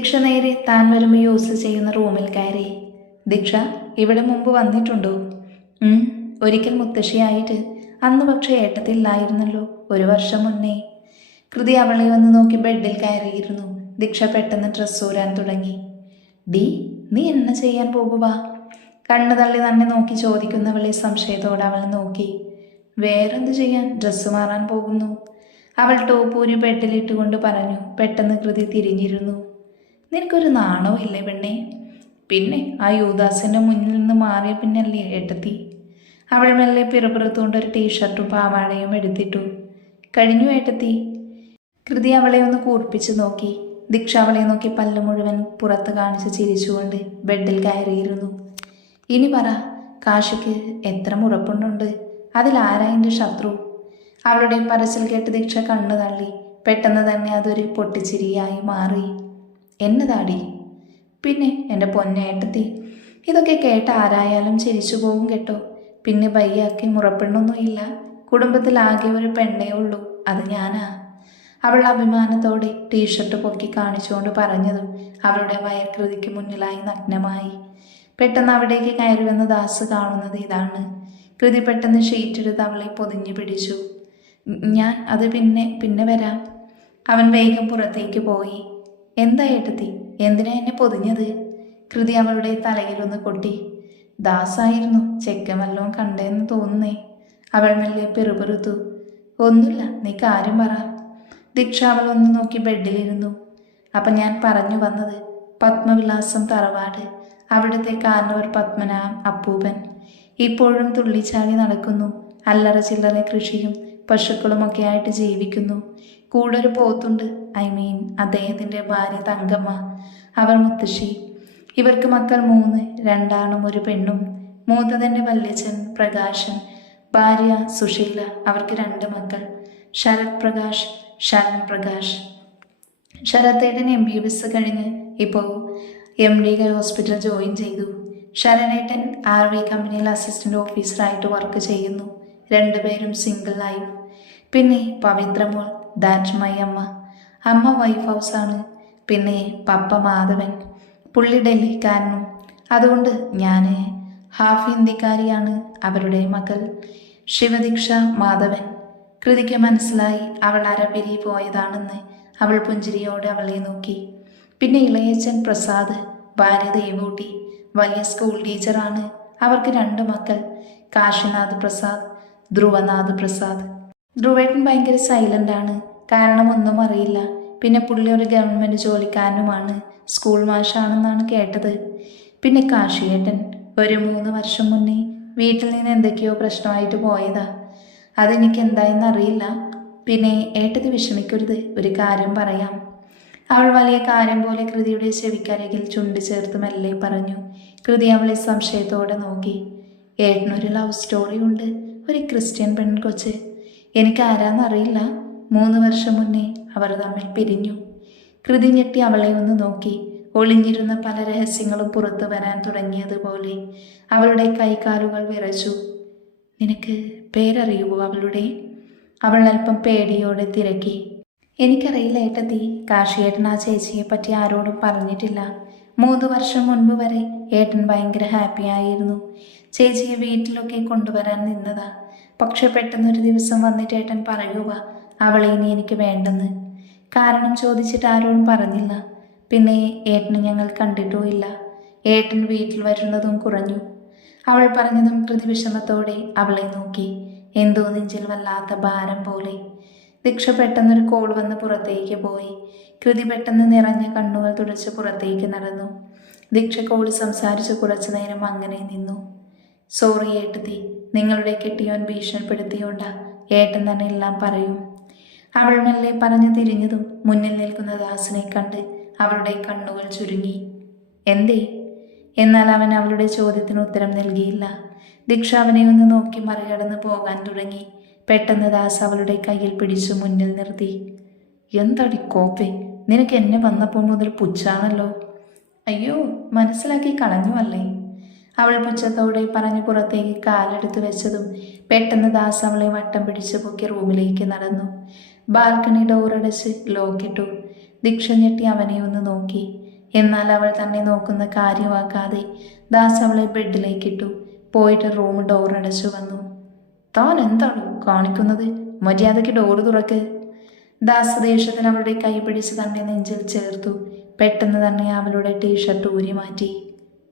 ദീക്ഷ നേരെ താൻ വരുമ്പോൾ യൂസ് ചെയ്യുന്ന റൂമിൽ കയറി. ദീക്ഷ ഇവിടെ മുമ്പ് വന്നിട്ടുണ്ടോ? ഒരിക്കൽ മുത്തശ്ശിയായിട്ട്. അന്ന് പക്ഷേ ഏട്ടത്തില്ലായിരുന്നല്ലോ, 1 വർഷം മുന്നേ. കൃതി അവളെ വന്ന് നോക്കി ബെഡിൽ കയറിയിരുന്നു. ദീക്ഷ പെട്ടെന്ന് ഡ്രസ്സ് ഊരാൻ തുടങ്ങി. ഡി, നീ എന്നെ ചെയ്യാൻ പോകുക? കണ്ണു തള്ളി തന്നെ നോക്കി ചോദിക്കുന്നവളെ സംശയത്തോടെ അവൾ നോക്കി. വേറെന്ത് ചെയ്യാൻ, ഡ്രസ്സ് മാറാൻ പോകുന്നു. അവൾ ടോപ്പൂരി ബെഡിലിട്ടുകൊണ്ട് പറഞ്ഞു. പെട്ടെന്ന് കൃതി തിരിഞ്ഞിരുന്നു. നിനക്കൊരു നാണവും ഇല്ലേ പെണ്ണേ? പിന്നെ ആ യൂദാസിൻ്റെ മുന്നിൽ നിന്ന് മാറിയ പിന്നല്ലേ ഏട്ടത്തി. അവൾ മെല്ലെ പിറുപിറുത്തുകൊണ്ട് ഒരു ടീഷർട്ടും പാവാടയും എടുത്തിട്ടു. കഴിഞ്ഞു ഏട്ടത്തി. കൃതി അവളെ ഒന്ന് കൂർപ്പിച്ചു നോക്കി. ദീക്ഷ അവളെ നോക്കി പല്ല് മുഴുവൻ പുറത്ത് കാണിച്ച് ചിരിച്ചുകൊണ്ട് ബെഡിൽ കയറിയിരുന്നു. ഇനി പറ, കാശിക്ക് എത്ര മുറപ്പുണ്ടുണ്ട്? അതിലാരാ എൻ്റെ ശത്രു? അവളുടെ പറച്ചിൽ കേട്ട് ദീക്ഷ കണ്ണു തള്ളി. പെട്ടെന്ന് തന്നെ അതൊരു പൊട്ടിച്ചിരിയായി മാറി. എന്നതാടി? പിന്നെ എൻ്റെ പൊന്നേട്ടത്തി, ഇതൊക്കെ കേട്ട ആരായാലും ചിരിച്ചു പോകും കേട്ടോ. പിന്നെ ബയ്യാക്കി മുറപ്പെണ്ണൊന്നുമില്ല. കുടുംബത്തിലാകെ ഒരു പെണ്ണേ ഉള്ളൂ, അത് ഞാനാ. അവൾ അഭിമാനത്തോടെ ടീഷർട്ട് പൊക്കി കാണിച്ചുകൊണ്ട് പറഞ്ഞതും അവളുടെ വയർകൃതിക്ക് മുന്നിലായി നഗ്നമായി. പെട്ടെന്ന് അവിടേക്ക് കയറി വന്ന ദാസ് കാണുന്നത് ഇതാണ്. കൃതി പെട്ടെന്ന് ഷീറ്റെടുത്ത് അവളെ പൊതിഞ്ഞു പിടിച്ചു. ഞാൻ അത് പിന്നെ വരാം. അവൻ വേഗം പുറത്തേക്ക് പോയി. എന്താ ഏട്ടത്തി, എന്തിനാ എന്നെ പൊതിഞ്ഞത്? കൃതി അവളുടെ തലയിലൊന്ന് കൊട്ടി. ദാസായിരുന്നു, ചെക്കമല്ലോ കണ്ടേന്ന് തോന്നുന്നേ. അവൾ മെല്ലെ പിറുപിറുത്തു. ഒന്നുമില്ല, നീ കാര്യം പറ. ദീക്ഷ അവൾ ഒന്ന് നോക്കി ബെഡിലിരുന്നു. അപ്പം ഞാൻ പറഞ്ഞു വന്നത്, പത്മവിലാസം തറവാട്, അവിടുത്തെ കാരണവർ പത്മനാഭൻ അപ്പൂപ്പൻ ഇപ്പോഴും തുള്ളിച്ചാടി നടക്കുന്നു. അല്ലറ ചില്ലറ കൃഷിയും പശുക്കളുമൊക്കെ ആയിട്ട് ജീവിക്കുന്നു. കൂടെ ഒരു പോത്തുണ്ട്, അദ്ദേഹത്തിൻ്റെ ഭാര്യ തങ്കമ്മ, അവർ മുത്തശ്ശി. ഇവർക്ക് മക്കൾ 3, 2 ആണും 1 പെണ്ണും. മൂത്തതൻ്റെ വല്യച്ഛൻ പ്രകാശൻ, ഭാര്യ സുശീല. അവർക്ക് 2 മക്കൾ, ശരത് പ്രകാശ്, ശരൺ പ്രകാശ്. ശരത്തേട്ടൻ MBBS കഴിഞ്ഞ് ഇപ്പോൾ MD ഹോസ്പിറ്റൽ ജോയിൻ ചെയ്തു. ശരണേട്ടൻ RV കമ്പനിയിൽ അസിസ്റ്റന്റ് ഓഫീസറായിട്ട് വർക്ക് ചെയ്യുന്നു. 2 പേരും സിംഗിൾ ലൈഫ്. പിന്നെ പവിത്രമോൾ, ദാറ്റ് മൈ അമ്മ വൈഫ് ഹൗസാണ്. പിന്നെ പപ്പ മാധവൻ, പുള്ളി ഡൽഹിക്കാരനും. അതുകൊണ്ട് ഞാൻ ഹാഫ് ഹിന്ദിക്കാരിയാണ്. അവരുടെ മകൾ ശിവദീക്ഷ മാധവൻ. കൃതിക്ക് മനസ്സിലായി അവൾ അരപിരി പോയതാണെന്ന്. അവൾ പുഞ്ചിരിയോടെ അവളെ നോക്കി. പിന്നെ ഇളയച്ചൻ പ്രസാദ്, ഭാര്യ ദേവൂട്ടി, വലിയ സ്കൂൾ ടീച്ചറാണ്. അവർക്ക് 2 മക്കൾ, കാശിനാഥ് പ്രസാദ്, ധ്രുവനാഥ് പ്രസാദ്. ധ്രുവേട്ടൻ ഭയങ്കര സൈലൻ്റ് ആണ്, കാരണം ഒന്നും അറിയില്ല. പിന്നെ പുള്ളി ഒരു ഗവൺമെൻറ് ജോലിക്കാരനുമാണ്, സ്കൂൾ മാഷാണെന്നാണ് കേട്ടത്. പിന്നെ കാശിയേട്ടൻ ഒരു 3 വർഷം മുന്നേ വീട്ടിൽ നിന്ന് എന്തൊക്കെയോ പ്രശ്നമായിട്ട് പോയതാ. അതെനിക്ക് എന്തായെന്ന് അറിയില്ല. പിന്നെ ഏട്ടത്തി വിഷമിക്കരുത്, ഒരു കാര്യം പറയാം. അവൾ വലിയ കാര്യം പോലെ കൃതിയുടെ ചെവിക്കരികിൽ ചുണ്ട് ചേർത്ത് മെല്ലെ പറഞ്ഞു. കൃതി അവളെ സംശയത്തോടെ നോക്കി. ഏട്ടനൊരു ലവ് സ്റ്റോറി ഉണ്ട്, ഒരു ക്രിസ്ത്യൻ പെൺകൊച്ച്. എനിക്ക് ആരാന്നറിയില്ല. 3 വർഷം മുന്നേ അവർ തമ്മിൽ പിരിഞ്ഞു. കൃതി ഞെട്ടി അവളെ ഒന്ന് നോക്കി. ഒളിഞ്ഞിരുന്ന പല രഹസ്യങ്ങളും പുറത്തു വരാൻ തുടങ്ങിയതുപോലെ അവളുടെ കൈകാലുകൾ വിറച്ചു. നിനക്ക് പേരറിയുമോ അവളുടെ? അവൾ അല്പം പേടിയോടെ തിരക്കി. എനിക്കറിയില്ല ഏട്ടത്തി. കാശിയേട്ടൻ ആ ചേച്ചിയെ പറ്റി ആരോടും പറഞ്ഞിട്ടില്ല. 3 വർഷം മുൻപ് വരെ ഏട്ടൻ ഭയങ്കര ഹാപ്പി ആയിരുന്നു. ചേച്ചിയെ വീട്ടിലൊക്കെ കൊണ്ടുവരാൻ നിന്നതാ. പക്ഷെ പെട്ടെന്നൊരു ദിവസം വന്നിട്ട് ഏട്ടൻ പറയുക അവളെ ഇനി എനിക്ക് വേണ്ടെന്ന്. കാരണം ചോദിച്ചിട്ട് ആരോടും പറഞ്ഞില്ല. പിന്നെ ഏട്ടന് ഞങ്ങൾ കണ്ടിട്ടുമില്ല. ഏട്ടൻ വീട്ടിൽ വരുന്നതും കുറഞ്ഞു. അവൾ പറഞ്ഞതും കൃതി വിഷമത്തോടെ അവളെ നോക്കി. എന്തോ നെഞ്ചിൽ വല്ലാത്ത ഭാരം പോലെ. ദീക്ഷ പെട്ടെന്നൊരു കോൾ വന്ന് പുറത്തേക്ക് പോയി. കൃതി പെട്ടെന്ന് നിറഞ്ഞ കണ്ണുകൾ തുടച്ച് പുറത്തേക്ക് നടന്നു. ദീക്ഷ കോളി സംസാരിച്ച് കുറച്ചു നേരം അങ്ങനെ നിന്നു. സോറി ഏട്ടത്തി, നിങ്ങളുടെ കെട്ടിയോൻ ഭീഷണിപ്പെടുത്തിയോണ്ടാ. ഏട്ടൻ തന്നെ എല്ലാം പറയും. അവൾ മെല്ലെ പറഞ്ഞു തിരിഞ്ഞതും മുന്നിൽ നിൽക്കുന്ന ദാസിനെ കണ്ട് അവളുടെ കണ്ണുകൾ ചുരുങ്ങി. എന്തേ? എന്നാൽ അവൻ അവളുടെ ചോദ്യത്തിന് ഉത്തരം നൽകിയില്ല. ദീക്ഷ അവനെ ഒന്ന് നോക്കി മറികടന്ന് പോകാൻ തുടങ്ങി. പെട്ടെന്ന് ദാസ് അവളുടെ കയ്യിൽ പിടിച്ചു മുന്നിൽ നിർത്തി. എന്താടി കോപ്പേ, നിനക്ക് എന്നെ വന്നപ്പോൾ മുതൽ പുച്ഛാണല്ലോ. അയ്യോ, മനസ്സിലാക്കി കളഞ്ഞു അല്ലേ? അവൾ പുച്ഛത്തോടെ പറഞ്ഞു പുറത്തേക്ക് കാലെടുത്ത് വെച്ചതും പെട്ടെന്ന് ദാസ് അവളെ വട്ടം പിടിച്ചു പൊക്കി റൂമിലേക്ക് നടന്നു. ബാൽക്കണി ഡോറടച്ച് ലോക്കിട്ടു. ദീക്ഷ ഞെട്ടി അവനെ ഒന്ന് നോക്കി. എന്നാൽ അവൾ തന്നെ നോക്കുന്ന കാര്യമാക്കാതെ ദാസ് അവളെ ബെഡിലേക്കിട്ടു. പോയിട്ട് റൂം ഡോർ അടച്ചു വന്നു. താൻ എന്താണ് കാണിക്കുന്നത്? മര്യാദയ്ക്ക് ഡോറ് തുറക്ക്. ദാസ് ദേഷ്യത്തിന് അവളുടെ കൈ പിടിച്ച് തന്റെ നെഞ്ചിൽ ചേർത്തു. പെട്ടെന്ന് തന്നെ അവളുടെ ടീഷർട്ട് ഊരി മാറ്റി.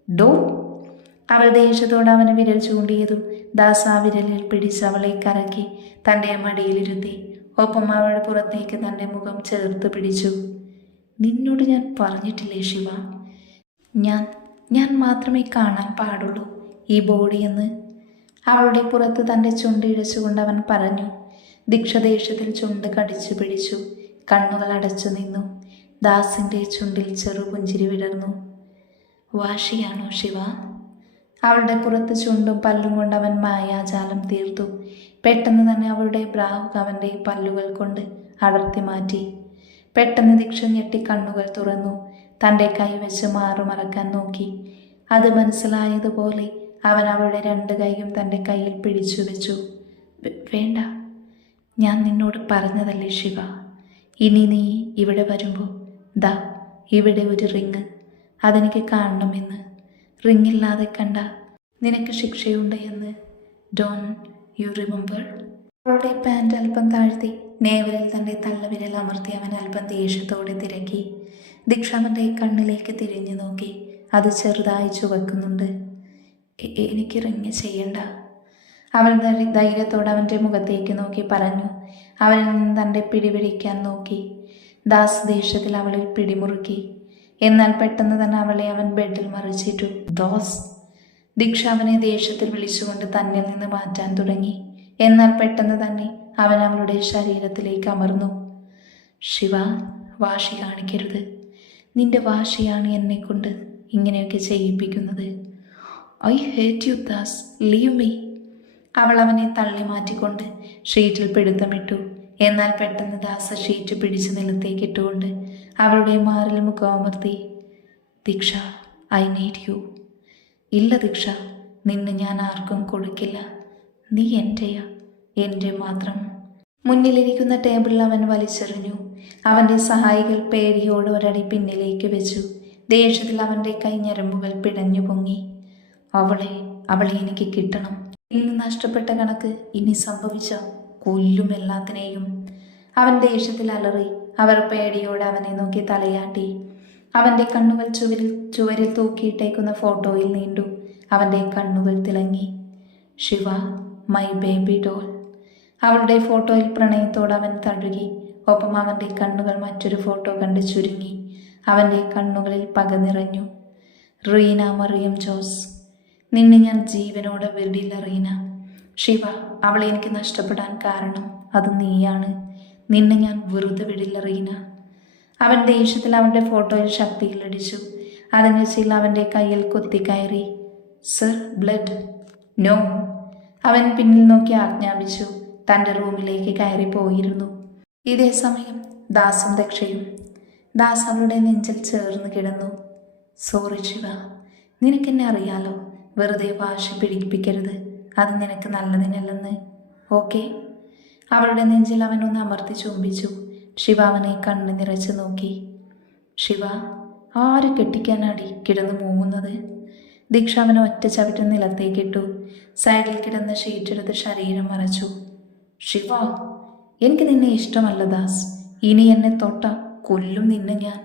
ഡോ! അവൾ ദേഷ്യത്തോടെ അവന് വിരൽ ചൂണ്ടിയതും ദാസ് ആ വിരലിൽ പിടിച്ച് അവളെ കറക്കി തൻ്റെ മടിയിലിരുത്തി. ഒപ്പം അവളുടെ പുറത്തേക്ക് തൻ്റെ മുഖം ചേർത്ത് പിടിച്ചു. നിന്നോട് ഞാൻ പറഞ്ഞിട്ടില്ലേ ശിവ, ഞാൻ മാത്രമേ കാണാൻ പാടുള്ളൂ ഈ ബോഡിയെന്ന്? അവളുടെ പുറത്ത് തൻ്റെ ചുണ്ട് ഇഴച്ചുകൊണ്ട് അവൻ പറഞ്ഞു. ദീക്ഷ ദേഷ്യത്തിൽ ചുണ്ട് കടിച്ചു പിടിച്ചു. കണ്ണുകൾ അടച്ചു നിന്നു. ദാസിൻ്റെ ചുണ്ടിൽ ചെറുപുഞ്ചിരി വിടർന്നു. വാശിയാണോ ശിവ? അവളുടെ പുറത്ത് ചുണ്ടും പല്ലും കൊണ്ട് അവൻ മായാജാലം തീർത്തു. പെട്ടെന്ന് തന്നെ അവളുടെ ബ്രാവ് അവൻ്റെ പല്ലുകൾ കൊണ്ട് അടർത്തി മാറ്റി. പെട്ടെന്ന് ദീക്ഷ ഞെട്ടി കണ്ണുകൾ തുറന്നു. തൻ്റെ കൈ വെച്ച് മാറുമറക്കാൻ നോക്കി. അത് മനസ്സിലായതുപോലെ അവൻ അവളുടെ 2 കൈയും തൻ്റെ കയ്യിൽ പിടിച്ചു വെച്ചു. വേണ്ട, ഞാൻ നിന്നോട് പറഞ്ഞതല്ലേ ശിവ, ഇനി നീ ഇവിടെ വരുമ്പോൾ ദാ ഇവിടെ ഒരു റിങ്, അതെനിക്ക് കാണണമെന്ന്. റിങ്ങില്ലാതെ കണ്ട നിനക്ക് ശിക്ഷയുണ്ട് എന്ന്. Don you remember? അവളുടെ പാൻറ് അല്പം താഴ്ത്തി നേവലിൽ തൻ്റെ തള്ളവിരൽ അമർത്തി അവൻ അല്പം ദേഷ്യത്തോടെ തിരക്കി. ദീക്ഷ അവൻ്റെ കണ്ണിലേക്ക് തിരിഞ്ഞു നോക്കി. അത് ചെറുതായി ചുവക്കുന്നുണ്ട്. എനിക്ക് റിങ് ചെയ്യണ്ട, അവൾ ധൈര്യത്തോടെ അവൻ്റെ മുഖത്തേക്ക് നോക്കി പറഞ്ഞു. അവനിൽ നിന്ന് തൻ്റെ പിടിപിടിക്കാൻ നോക്കി. ദാസ് ദേഷ്യത്തിൽ അവളിൽ പിടിമുറുക്കി. എന്നാൽ പെട്ടെന്ന് തന്നെ അവളെ അവൻ ബെഡിൽ മറിച്ചിട്ടു. ദോസ്! ദീക്ഷ അവനെ ദേഷ്യത്തിൽ വിളിച്ചുകൊണ്ട് തന്നിൽ നിന്ന് മാറ്റാൻ തുടങ്ങി. എന്നാൽ പെട്ടെന്ന് തന്നെ അവൻ അവളുടെ ശരീരത്തിലേക്ക് അമർന്നു. ശിവ, വാശി കാണിക്കരുത്. നിന്റെ വാശിയാണ് എന്നെക്കൊണ്ട് ഇങ്ങനെയൊക്കെ ചെയ്യിപ്പിക്കുന്നത്. I hate you Das, leave me. അവൾ അവനെ തള്ളി മാറ്റിക്കൊണ്ട് ഷീറ്റിൽ പിടുത്തമിട്ടു. എന്നാൽ പെട്ടെന്ന് ദാസ് ഷീറ്റ് പിടിച്ച് നിലത്തേക്ക് ഇട്ടുകൊണ്ട് അവളുടെ മാറിൽ മുഖമർത്തി. ദീക്ഷ, ഐ നീഡ് യു. ഇല്ല ദീക്ഷ, നിന്നെ ഞാൻ ആർക്കും കൊടുക്കില്ല. നീ എൻ്റെയാ, എൻ്റെ മാത്രം. മുന്നിലിരിക്കുന്ന ടേബിളിൽ അവൻ വലിച്ചെറിഞ്ഞു. അവൻ്റെ സഹായികൾ പേടിയോട് ഒരടി പിന്നിലേക്ക് വെച്ചു. ദേഷ്യത്തിൽ അവൻ്റെ കൈഞ്ഞരമ്പുകൾ പിടഞ്ഞു പൊങ്ങി. അവളെ എനിക്ക് കിട്ടണം. ഇന്ന് നഷ്ടപ്പെട്ട കണക്ക് ഇനി സംഭവിച്ച കൊല്ലും എല്ലാത്തിനെയും. അവൻ ദേഷ്യത്തിൽ അലറി. അവർ പേടിയോടെ അവനെ നോക്കി തലയാട്ടി. അവൻ്റെ കണ്ണുകൾ ചുവരിൽ തൂക്കിയിട്ടേക്കുന്ന ഫോട്ടോയിൽ നീണ്ടു. അവൻ്റെ കണ്ണുകൾ തിളങ്ങി. Shiva, my baby doll. അവളുടെ ഫോട്ടോയിൽ പ്രണയത്തോടെ അവൻ തഴുകി. ഒപ്പം അവൻ്റെ കണ്ണുകൾ മറ്റൊരു ഫോട്ടോ കണ്ട് ചുരുങ്ങി. അവൻ്റെ കണ്ണുകളിൽ പക നിറഞ്ഞു. റീന മറിയം ജോസ്, നിന്നെ ഞാൻ ജീവനോടെ വിടില്ല റീന. ശിവ, അവളെ എനിക്ക് നഷ്ടപ്പെടാൻ കാരണം അത് നീയാണ്. നിന്നെ ഞാൻ വെറുതെ വിടില്ല റീന. അവൻ ദേഷ്യത്തിൽ അവൻ്റെ ഫോട്ടോയിൽ ശക്തിയിൽ അടിച്ചു. അതിന് ചില അവൻ്റെ കയ്യിൽ കൊത്തിക്കയറി. Sir, blood. നോ. അവൻ പിന്നിൽ നോക്കി ആജ്ഞാപിച്ചു. തൻ്റെ റൂമിലേക്ക് കയറി പോയിരുന്നു. ഇതേ സമയം ദാസും ദക്ഷയും. ദാസ് അവളുടെ നെഞ്ചിൽ ചേർന്ന് കിടന്നു. സോറി ശിവ, നിനക്കെന്നെ അറിയാലോ. വെറുതെ വാശി പിടിപ്പിക്കരുത്, അത് നിനക്ക് നല്ലതിനല്ലെന്ന്. ഓക്കെ? അവളുടെ നെഞ്ചിൽ അവനൊന്ന് അമർത്തി ചുംബിച്ചു. ശിവ അവനെ കണ്ണ് നിറച്ച് നോക്കി. ശിവ, ആര് കെട്ടിക്കാനാടി കിടന്ന് മൂങ്ങുന്നത്? ദീക്ഷ അവനെ ഒറ്റ ചവിട്ട് നിലത്തേക്കിട്ടു. സൈഡിൽ കിടന്ന ഷീറ്റെടുത്ത് ശരീരം മറച്ചു. ശിവ, എനിക്ക് നിന്നെ ഇഷ്ടമല്ല ദാസ്. ഇനി എന്നെ തൊട്ട കൊല്ലും നിന്നെ ഞാൻ.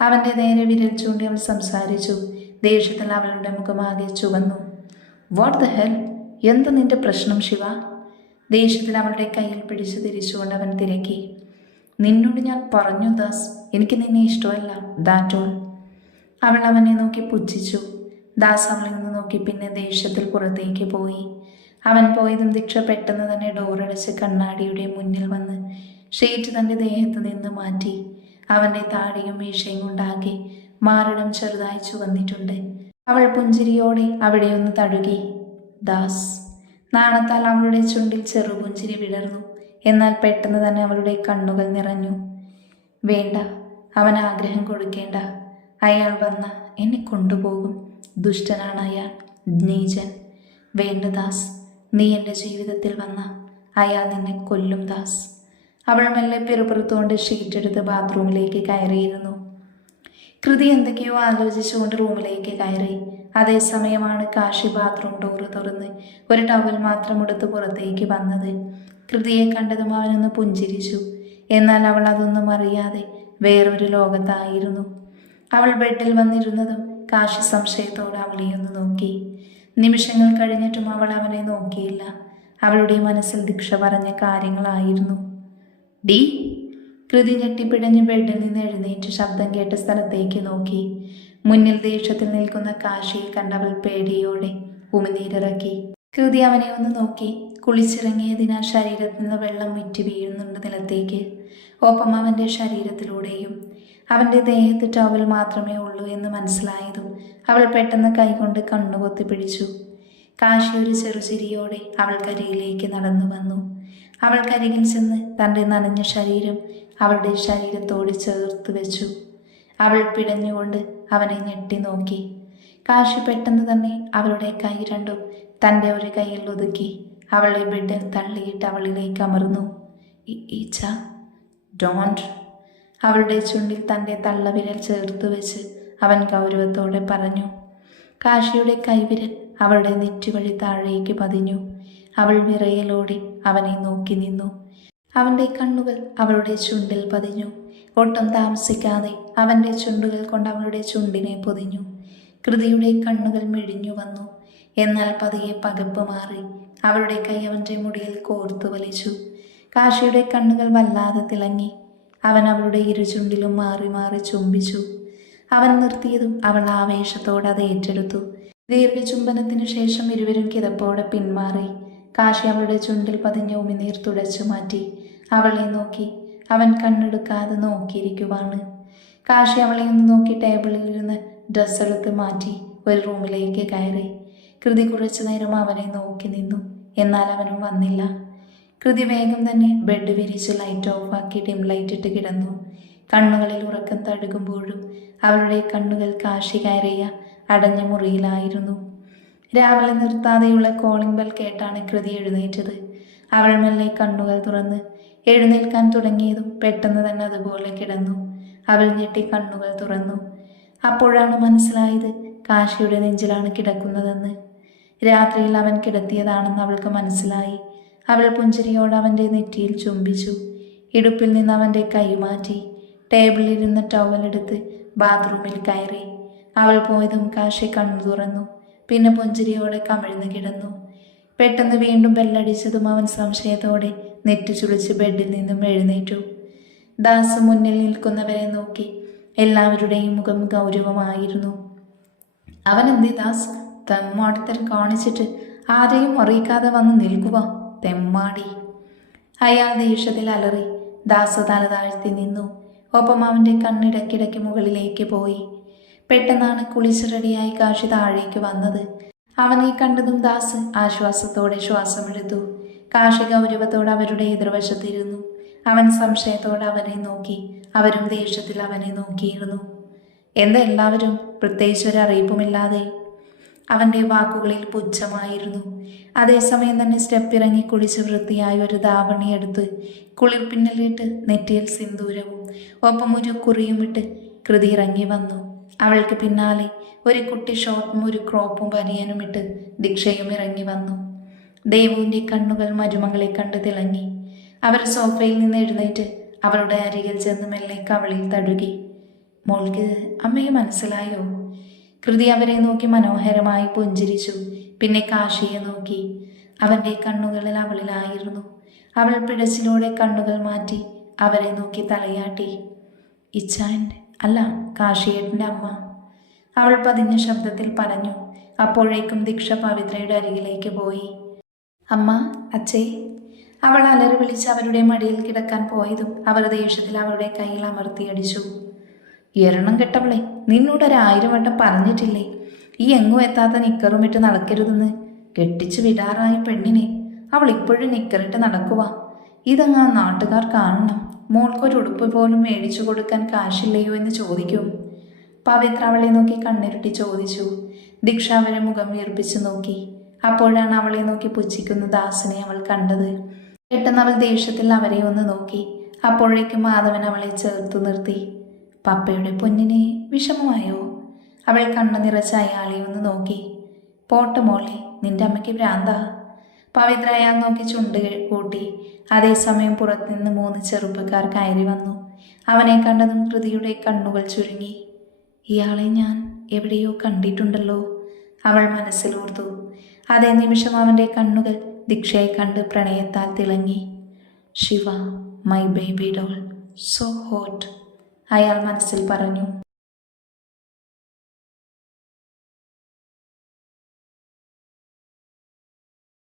അവൻ്റെ നേരെ വിരൽ ചൂണ്ടി അവൾ സംസാരിച്ചു. ദേഷ്യത്തിൽ അവളുടെ മുഖമാകെ ചുവന്നു. What the hell? എന്താ നിന്റെ പ്രശ്നം ശിവ? ദേഷ്യത്തിൽ അവളുടെ കയ്യിൽ പിടിച്ചു തിരിച്ചുകൊണ്ട് അവൻ തിരക്കി. നിന്നോട് ഞാൻ പറഞ്ഞു ദാസ്, എനിക്ക് നിന്നെ ഇഷ്ടമല്ല. That all. അവൾ അവനെ നോക്കി പുച്ഛിച്ചു. ദാസ് അവളിൽ നിന്ന് നോക്കി പിന്നെ ദേഷ്യത്തിൽ പുറത്തേക്ക് പോയി. അവൻ പോയതും ദീക്ഷ പെട്ടെന്ന് തന്നെ ഡോറടച്ച് കണ്ണാടിയുടെ മുന്നിൽ വന്ന് ഷീറ്റ് തൻ്റെ ദേഹത്ത് നിന്ന് മാറ്റി. അവൻ്റെ താടിയും മീശയും കൊണ്ടാകെ മാറിടം ചെറുതായി ചുവന്നിട്ടുണ്ട്. അവൾ പുഞ്ചിരിയോടെ അവിടെയൊന്ന് തഴുകി. ദാസ്. നാണത്താൽ അവളുടെ ചുണ്ടിൽ ചെറുപുഞ്ചിരി വിടർന്നു. എന്നാൽ പെട്ടെന്ന് തന്നെ അവളുടെ കണ്ണുകൾ നിറഞ്ഞു. വേണ്ട, അവൻ ആഗ്രഹം കൊടുക്കേണ്ട. അയാൾ വന്ന എന്നെ കൊണ്ടുപോകും. ദുഷ്ടനാണ് അയാൾ, നീചൻ. വേണ്ട ദാസ്, നീ എൻ്റെ ജീവിതത്തിൽ വന്ന അയാൾ നിന്നെ കൊല്ലും ദാസ്. അവൾ മെല്ലെ പിറുപിറുത്തുകൊണ്ട് ഷീറ്റെടുത്ത് ബാത്റൂമിലേക്ക് കയറിയിരുന്നു. കൃതി എന്തൊക്കെയോ ആലോചിച്ചുകൊണ്ട് റൂമിലേക്ക് കയറി. അതേസമയമാണ് കാശി ബാത്റൂം ഡോറ് തുറന്ന് ഒരു ടവൽ മാത്രം എടുത്ത് പുറത്തേക്ക് വന്നത്. കൃതിയെ കണ്ടതും അവനൊന്ന് പുഞ്ചിരിച്ചു. എന്നാൽ അവൾ അതൊന്നും അറിയാതെ വേറൊരു ലോകത്തായിരുന്നു. അവൾ ബെഡിൽ വന്നിരുന്നതും കാശി സംശയത്തോടെ അവളെയൊന്ന് നോക്കി. നിമിഷങ്ങൾ കഴിഞ്ഞിട്ടും അവൾ അവനെ നോക്കിയില്ല. അവളുടെ മനസ്സിൽ ദീക്ഷ പറഞ്ഞ കാര്യങ്ങളായിരുന്നു. ഡി കൃതി ഞെട്ടിപ്പിടഞ്ഞ് ബെഡിൽ നിന്ന് എഴുന്നേറ്റ് ശബ്ദം കേട്ട സ്ഥലത്തേക്ക് നോക്കി. മുന്നിൽ ദേഷ്യത്തിൽ നിൽക്കുന്ന കാശിയെ കണ്ടവൾ പേടിയോടെ ഉമിനീരിറക്കി. കൃതി അവനെ ഒന്ന് നോക്കി. കുളിച്ചിറങ്ങിയതിനാൽ ശരീരത്തിൽ നിന്ന് വെള്ളം മുറ്റി വീഴുന്നുണ്ട് നിലത്തേക്ക്. ഒപ്പം അവൻ്റെ ശരീരത്തിലൂടെയും. അവൻ്റെ ദേഹത്ത് ടവൽ മാത്രമേ ഉള്ളൂ എന്ന് മനസ്സിലായതും അവൾ പെട്ടെന്ന് കൈകൊണ്ട് കണ്ണുപൊത്തി പിടിച്ചു. കാശി ഒരു ചെറുചിരിയോടെ അവൾക്കരികിലേക്ക് നടന്നു വന്നു. അവൾക്കരികിൽ ചെന്ന് തൻ്റെ നനഞ്ഞ ശരീരം അവളുടെ ശരീരത്തോട് ചേർത്ത് വെച്ചു. അവൾ പിടഞ്ഞുകൊണ്ട് അവനെ ഞെട്ടി നോക്കി. കാശി പെട്ടെന്ന് തന്നെ അവളുടെ കൈ രണ്ടും തൻ്റെ ഒരു കൈയിൽ ഒതുക്കി അവളെ ബെഡിൽ തള്ളിയിട്ട് അവളിലേക്ക് അമർന്നു. ഈച്ച ഡോണ്ട്. അവളുടെ ചുണ്ടിൽ തൻ്റെ തള്ളവിരൽ ചേർത്ത് വെച്ച് അവൻ ഗൗരവത്തോടെ പറഞ്ഞു. കാശിയുടെ കൈവിരൽ അവളുടെ നെറ്റുവഴി താഴേക്ക് പതിഞ്ഞു. അവൾ വിറയലോടെ അവനെ നോക്കി നിന്നു. അവൻ്റെ കണ്ണുകൾ അവളുടെ ചുണ്ടിൽ പതിഞ്ഞു. ഒട്ടും താമസിക്കാതെ അവൻ്റെ ചുണ്ടുകൾ കൊണ്ട് അവളുടെ ചുണ്ടിനെ പൊതിഞ്ഞു. കൃതിയുടെ കണ്ണുകൾ മിഴിഞ്ഞു വന്നു. എന്നാൽ പതിയെ പകപ്പ് മാറി. അവളുടെ കൈ അവൻ്റെ മുടിയിൽ കോർത്തു വലിച്ചു. കാശിയുടെ കണ്ണുകൾ വല്ലാതെ തിളങ്ങി. അവൻ അവളുടെ ഇരുചുണ്ടിലും മാറി മാറി ചുംബിച്ചു. അവൻ നിർത്തിയതും അവൾ ആവേശത്തോടെ അത് ഏറ്റെടുത്തു. ദീർഘചുംബനത്തിനു ശേഷം ഇരുവരും കിതപ്പോടെ പിന്മാറി. കാശി അവളുടെ ചുണ്ടിൽ പതിഞ്ഞ ഉമിനീർ തുടച്ചു മാറ്റി. അവളെ നോക്കി. അവൻ കണ്ണെടുക്കാതെ നോക്കിയിരിക്കുവാണ്. കാശി അവളെ ഒന്ന് നോക്കി ടേബിളിൽ ഇരുന്ന് ഡ്രസ്സ് എടുത്ത് മാറ്റി ഒരു റൂമിലേക്ക് കയറി. കൃതി കുറച്ചു നേരം അവനെ നോക്കി നിന്നു. എന്നാൽ അവനും വന്നില്ല. കൃതി വേഗം തന്നെ ബെഡ് വിരിച്ച് ലൈറ്റ് ഓഫാക്കി ഡിം ലൈറ്റ് ഇട്ട് കിടന്നു. കണ്ണുകളിൽ ഉറക്കം തഴുകുമ്പോഴും അവളുടെ കണ്ണുകൾ കാശി കയറിയ അടഞ്ഞ മുറിയിലായിരുന്നു. രാവിലെ നിർത്താതെയുള്ള കോളിംഗ് ബെൽ കേട്ടാണ് കൃതി എഴുന്നേറ്റത്. അവൾ മെല്ലെ കണ്ണുകൾ തുറന്ന് എഴുന്നേൽക്കാൻ തുടങ്ങിയതും പെട്ടെന്ന് തന്നെ അതുപോലെ കിടന്നു. അവൾ ഞെട്ടി കണ്ണുകൾ തുറന്നു. അപ്പോഴാണ് മനസ്സിലായത് കാശിയുടെ നെഞ്ചിലാണ് കിടക്കുന്നതെന്ന്. രാത്രിയിൽ അവൻ കിടത്തിയതാണെന്ന് അവൾക്ക് മനസ്സിലായി. അവൾ പുഞ്ചിരിയോട് അവൻ്റെ നെറ്റിയിൽ ചുംബിച്ചു. ഇടുപ്പിൽ നിന്ന് അവൻ്റെ കൈ മാറ്റി ടേബിളിലിരുന്ന ടവലെടുത്ത് ബാത്റൂമിൽ കയറി. അവൾ പോയതും കാശി കണ്ണു തുറന്നു. പിന്നെ പുഞ്ചിരിയോടെ കമിഴ്ന്നു കിടന്നു. പെട്ടെന്ന് വീണ്ടും ബെല്ലടിച്ചതും അവൻ സംശയത്തോടെ നെറ്റി ചുളിച്ച് ബെഡിൽ നിന്നും എഴുന്നേറ്റു. ദാസ് മുന്നിൽ നിൽക്കുന്നവരെ നോക്കി. എല്ലാവരുടെയും മുഖം ഗൗരവമായിരുന്നു. അവൻ എന്തേ ദാസ് തെമ്മാടിത്തരം കാണിച്ചിട്ട് ആരെയും അറിയിക്കാതെ വന്ന് നിൽക്കുക തെമ്മാടി. അയാൾ ദേഷ്യത്തിൽ അലറി. ദാസ് തല താഴ്ത്തി നിന്നു. ഒപ്പം അവൻ്റെ കണ്ണിടക്കിടയ്ക്ക് മുകളിലേക്ക് പോയി. പെട്ടെന്നാണ് കുളിച്ച് റെഡിയായി കാശി താഴേക്ക് വന്നത്. അവനെ കണ്ടതും ദാസ് ആശ്വാസത്തോടെ ശ്വാസമെടുത്തു. കാശി ഗൗരവത്തോടെ അവരുടെ എതിർവശത്തിരുന്നു. അവൻ സംശയത്തോടെ അവനെ നോക്കി. അവരും ദേഷ്യത്തിൽ അവനെ നോക്കിയിരുന്നു. എന്താ എല്ലാവരും പ്രത്യേകിച്ചൊരു അറിയിപ്പുമില്ലാതെ? അവൻ്റെ വാക്കുകളിൽ പുച്ഛമായിരുന്നു. അതേസമയം തന്നെ സ്റ്റെപ്പിറങ്ങി കുളിച്ച് വൃത്തിയായി ഒരു ധാവണി എടുത്ത് കുളിർപ്പിന്നലിട്ട് നെറ്റിയിൽ സിന്ദൂരവും ഒപ്പം ഒരു കുറിയും ഇട്ട് കൃതി ഇറങ്ങി വന്നു. അവൾക്ക് പിന്നാലെ ഒരു കുട്ടി ഷോർട്ടും ഒരു ക്രോപ്പും ബനിയനും ഇട്ട് ദീക്ഷയും ഇറങ്ങി വന്നു. ദേവുവിൻ്റെ കണ്ണുകൾ മരുമകളെ കണ്ട് തിളങ്ങി. അവർ സോഫയിൽ നിന്ന് എഴുന്നേറ്റ് അവളുടെ അരികിൽ ചെന്ന് മെല്ലെ കവളിൽ തഴുകി. മോൾക്ക് അമ്മയെ മനസ്സിലായോ? കൃതി അവരെ നോക്കി മനോഹരമായി പുഞ്ചിരിച്ചു. പിന്നെ കാശിയെ നോക്കി. അവൻ്റെ കണ്ണുകളിൽ അവളിലായിരുന്നു. അവൾ പിടച്ചിലൂടെ കണ്ണുകൾ മാറ്റി അവരെ നോക്കി തലയാട്ടി. ഇച്ചാൻ്റെ അല്ല കാശിയേട്ടൻ്റെ അമ്മ, അവൾ പതിഞ്ഞ ശബ്ദത്തിൽ പറഞ്ഞു. അപ്പോഴേക്കും ദീക്ഷ പവിത്രയുടെ അരികിലേക്ക് പോയി. അമ്മ, അച്ഛേ. അവൾ അലറി വിളിച്ച് അവരുടെ മടിയിൽ കിടക്കാൻ പോയതും അവർ ദേഷ്യത്തിൽ അവളുടെ കയ്യിൽ അമർത്തിയടിച്ചു. എരണം കെട്ടവളെ, നിന്നോട് 1000 വട്ടം പറഞ്ഞിട്ടില്ലേ ഈ എങ്ങും എത്താത്ത നിക്കറും ഇട്ട് നടക്കരുതെന്ന്? കെട്ടിച്ചു വിടാറായ പെണ്ണിനെ അവൾ ഇപ്പോഴും നിക്കറിട്ട് നടക്കുക. ഇതങ്ങ് ആ നാട്ടുകാർ കാണണം. മോൾക്കൊരു ഉടുപ്പ് പോലും മേടിച്ചു കൊടുക്കാൻ കാശില്ലയോ എന്ന് ചോദിക്കും. പവിത്ര അവളെ നോക്കി കണ്ണിരുട്ടി ചോദിച്ചു. ദീക്ഷ അവരെ മുഖം വീർപ്പിച്ചു നോക്കി. അപ്പോഴാണ് അവളെ നോക്കി പുച്ഛിക്കുന്ന ദാസിനെ അവൾ കണ്ടത്. പെട്ടെന്ന് അവൾ ദേഷ്യത്തിൽ അവരെ ഒന്ന് നോക്കി. അപ്പോഴേക്കും മാധവൻ അവളെ ചേർത്തു നിർത്തി. പപ്പയുടെ പൊന്നിനെ വിഷമമായോ? അവൾ കണ്ണു നിറച്ച അയാളെ ഒന്ന് നോക്കി. പോട്ടെ മോളെ, നിന്റെ അമ്മയ്ക്ക് ഭ്രാന്താ. പവിത്ര അയാൾ നോക്കി ചുണ്ട് കൂട്ടി. അതേസമയം പുറത്തുനിന്ന് 3 ചെറുപ്പക്കാർ കയറി വന്നു. അവനെ കണ്ടതും കൃതിയുടെ കണ്ണുകൾ ചുരുങ്ങി. ഇയാളെ ഞാൻ എവിടെയോ കണ്ടിട്ടുണ്ടല്ലോ, അവൾ മനസ്സിലോർത്തു. അതേ നിമിഷം അവൻ്റെ കണ്ണുകൾ ദീക്ഷയെ കണ്ട് പ്രണയത്താൽ തിളങ്ങി. Shiva, my baby doll, so hot, അയാൾ മനസ്സിൽ പറഞ്ഞു.